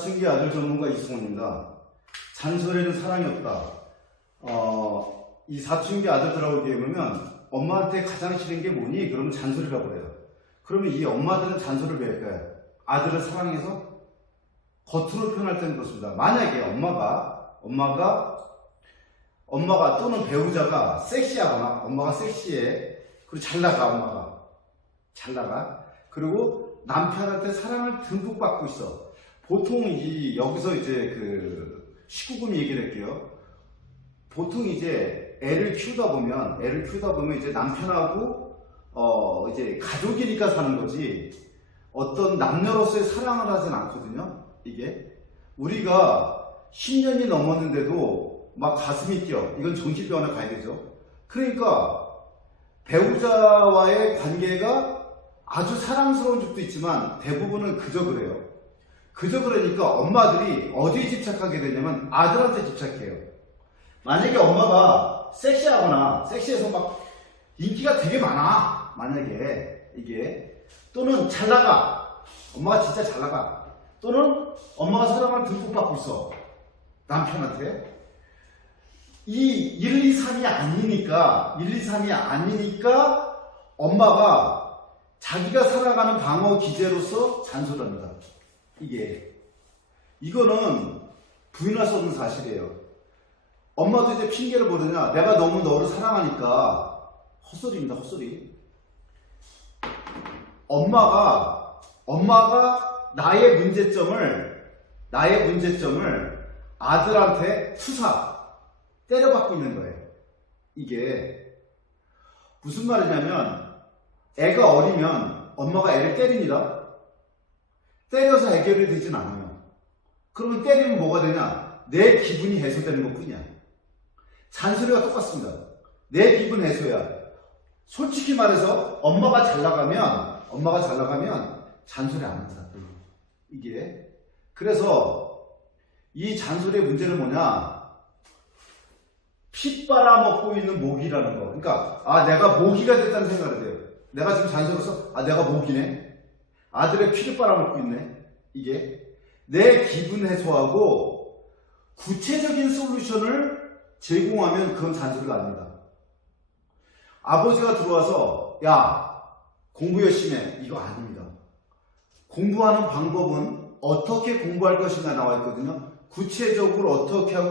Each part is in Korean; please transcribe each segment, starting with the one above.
사춘기 아들 전문가 이승원입니다. 잔소리는 사랑이 없다. 이 사춘기 아들들하고 얘기해보면 엄마한테 가장 싫은 게 뭐니? 그러면 잔소리라고 그래요. 그러면 이 엄마들은 잔소리를 왜 할까요? 아들을 사랑해서? 겉으로 표현할 때는 그렇습니다. 만약에 엄마가 또는 배우자가 섹시하거나 엄마가 섹시해. 그리고 잘 나가. 그리고 남편한테 사랑을 듬뿍 받고 있어. 보통 여기서 이제 그 19금 얘기를 할게요. 보통 이제 애를 키우다 보면 이제 남편하고 이제 가족이니까 사는 거지 어떤 남녀로서의 사랑을 하진 않거든요. 이게 우리가 10년이 넘었는데도 막 가슴이 뛰어. 이건 정신병원에 가야 되죠. 그러니까 배우자와의 관계가 아주 사랑스러운 적도 있지만 대부분은 그저 그래요. 그저 그러니까 엄마들이 어디에 집착하게 되냐면 아들한테 집착해요. 만약에 엄마가 섹시해서 막 인기가 되게 많아. 만약에 이게 또는 잘 나가. 엄마가 진짜 잘 나가. 또는 엄마가 사랑을 듬뿍 받고 있어. 남편한테. 이 1, 2, 3이 아니니까 엄마가 자기가 살아가는 방어 기제로서 잔소리합니다. 이거는 부인할 수 없는 사실이에요. 엄마도 이제 핑계를 부르냐? 내가 너무 너를 사랑하니까. 헛소리입니다, 헛소리. 엄마가 나의 문제점을 아들한테 때려받고 있는 거예요. 이게 무슨 말이냐면 애가 어리면 엄마가 애를 때립니다. 때려서 해결이 되진 않아요. 그러면 때리면 뭐가 되냐? 내 기분이 해소되는 것 뿐이야. 잔소리가 똑같습니다. 내 기분 해소야. 솔직히 말해서 엄마가 잘 나가면 잔소리 안 합니다. 이게 그래서 이 잔소리의 문제는 뭐냐? 피 빨아먹고 있는 모기라는 거. 그러니까 내가 모기가 됐다는 생각을 해요. 내가 지금 잔소리로서 내가 모기네. 아들의 피를 빨아먹고 있네. 이게 내 기분 해소하고 구체적인 솔루션을 제공하면 그건 잔소리가 아닙니다. 아버지가 들어와서 야 공부 열심히 해. 이거 아닙니다. 공부하는 방법은 어떻게 공부할 것인가 나와 있거든요. 구체적으로 어떻게 해야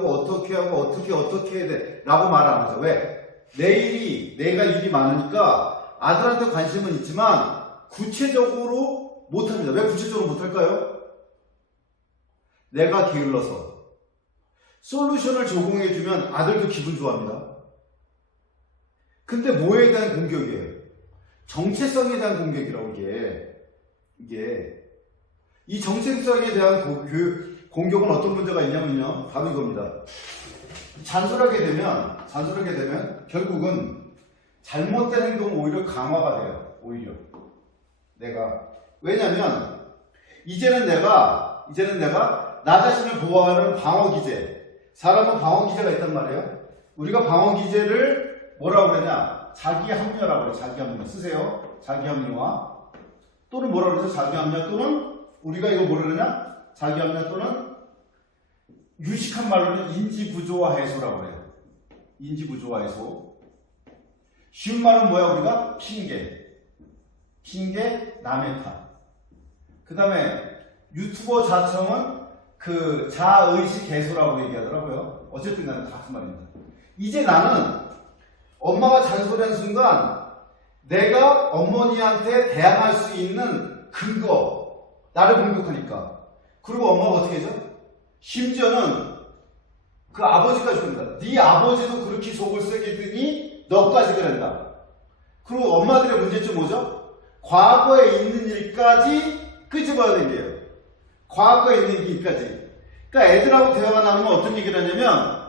돼 라고 말 안 하죠. 왜? 내가 일이 많으니까 아들한테 관심은 있지만 구체적으로 못합니다. 왜 구체적으로 못할까요? 내가 게을러서. 솔루션을 제공해주면 아들도 기분 좋아합니다. 근데 뭐에 대한 공격이에요? 정체성에 대한 공격이라고 이게 이 정체성에 대한 공격은 어떤 문제가 있냐면요. 바로 이겁니다. 잔소리하게 되면 결국은 잘못된 행동은 오히려 강화가 돼요. 오히려 왜냐면 이제는 내가 나 자신을 보호하는 방어기제. 사람은 방어기제가 있단 말이에요. 우리가 방어기제를 뭐라고 그러냐? 자기합리화라고 그래요. 자기합리화 쓰세요. 자기합리화 또는 뭐라고 그러죠? 자기합리화 또는 우리가 이거 뭐라 그러냐? 자기합리화 또는 유식한 말로는 인지구조화 해소라고 그래요. 인지구조화 해소. 쉬운 말은 뭐야? 우리가 핑계, 남의 탓. 그 다음에 유튜버 자청은 그 자의식 해소라고 얘기하더라고요. 어쨌든 간에 같은 말입니다. 이제 나는 엄마가 잔소리하는 순간 내가 어머니한테 대항할 수 있는 근거, 나를 공격하니까. 그리고 엄마가 어떻게 하죠? 심지어는 그 아버지까지 그런다. 네 아버지도 그렇게 속을 새기더니 너까지 그런다. 그리고 엄마들의 문제점 뭐죠? 과거에 있는 일까지 끄집어야 된대요. 과거에 있는 일까지. 그러니까 애들하고 대화가 나누면 어떤 얘기를 하냐면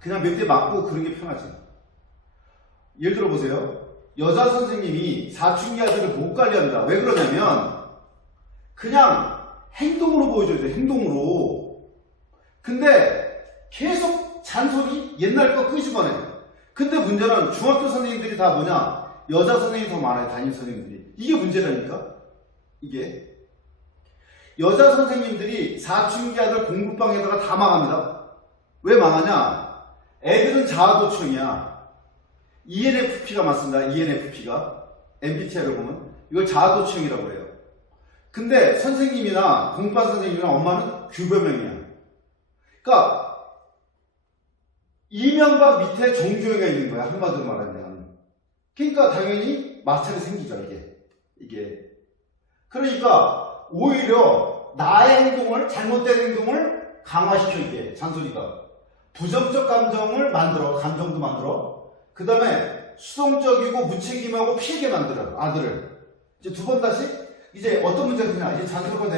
그냥 몇 대 맞고 그런 게 편하지. 예를 들어 보세요. 여자 선생님이 사춘기 아들을 못 관리한다. 왜 그러냐면 그냥 행동으로 보여줘야 돼. 행동으로. 근데 계속 잔소리 옛날 거 끄집어내. 근데 문제는 중학교 선생님들이 다 뭐냐? 여자 선생님이 더 많아요. 담임 선생님들이. 이게 문제라니까. 이게 여자 선생님들이 사춘기 아들 공부방에다가 다 망합니다. 왜 망하냐? 애들은 자아도취형이야. ENFP가 맞습니다. ENFP가. MBTI를 보면 이걸 자아도취형이라고 해요. 근데 선생님이나 공부반 선생님이나 엄마는 규범형이야. 그러니까 이명박 밑에 정주행가 있는 거야. 한마디로 말하면. 그러니까 당연히 마찰이 생기죠. 이게. 그러니까 오히려 나의 행동을, 잘못된 행동을 강화시켜. 이게 잔소리가. 부정적 감정을 만들어. 감정도 만들어. 그 다음에 수동적이고 무책임하고 피하게 만들어. 아들을. 이제 두 번 다시 이제 어떤 문제가 되냐. 이제 잔소리가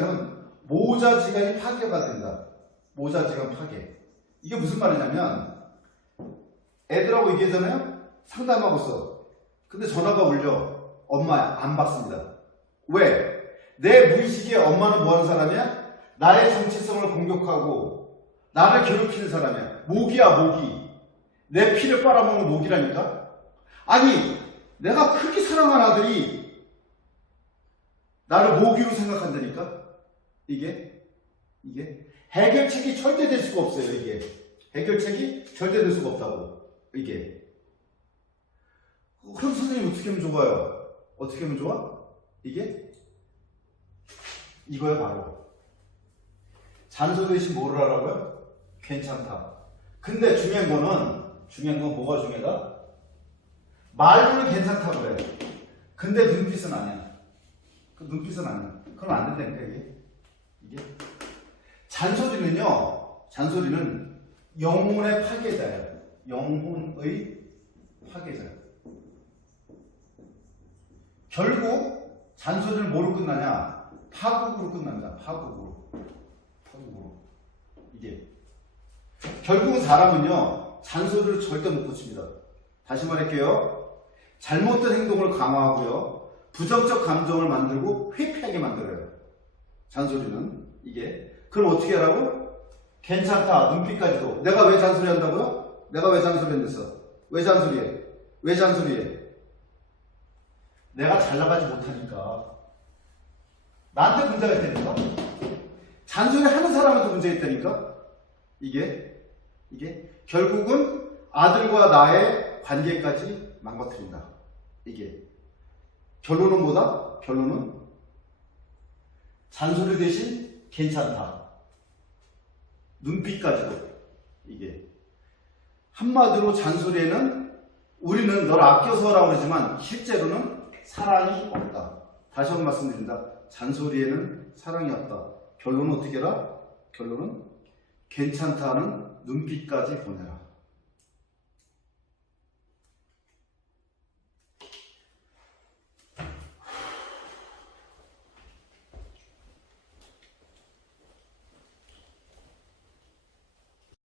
되면 모자지간이 파괴가 된다. 모자지간 파괴. 이게 무슨 말이냐면 애들하고 얘기하잖아요. 상담하고 있어. 근데 전화가 울려. 엄마 안 받습니다. 왜? 내 무의식에 엄마는 뭐하는 사람이야? 나의 정체성을 공격하고 나를 괴롭히는 사람이야. 모기야, 모기. 내 피를 빨아먹는 모기라니까. 아니 내가 크게 사랑한 아들이 나를 모기로 생각한다니까. 이게 해결책이 절대 될 수가 없어요. 이게 해결책이 절대 될 수가 없다고. 이게 그럼 선생님 어떻게 하면 좋아요? 어떻게 하면 좋아? 이거야 바로. 잔소리 대신 뭐를 하라고요? 괜찮다. 근데 중요한 건 뭐가 중요하다? 말로는 괜찮다고 그래. 근데 눈빛은 아니야. 그 눈빛은 아니야. 그럼 안 된다니까. 이게 잔소리는 영혼의 파괴자예요. 영혼의 파괴자. 결국 잔소리를 뭐로 끝나냐? 파국으로 끝납니다. 파국으로. 이게 결국은 사람은요 잔소리를 절대 못 고칩니다. 다시 말할게요. 잘못된 행동을 강화하고요, 부정적 감정을 만들고 회피하게 만들어요. 잔소리는 이게. 그럼 어떻게 하라고? 괜찮다. 눈빛까지도. 내가 왜 잔소리 한다고요? 내가 왜 잔소리 했어? 왜 잔소리해? 왜 잔소리해? 내가 잘 나가지 못하니까. 나한테 문제가 있다니까? 잔소리 하는 사람한테 문제가 있다니까? 이게 결국은 아들과 나의 관계까지 망가뜨린다. 이게 결론은 뭐다? 결론은 잔소리 대신 괜찮다. 눈빛까지도. 이게 한마디로 잔소리에는 우리는 널 아껴서라고 그러지만 실제로는 사랑이 없다. 다시 한번 말씀드립니다. 잔소리에는 사랑이 없다. 결론은 어떻게 해라? 결론은 괜찮다는 눈빛까지 보내라.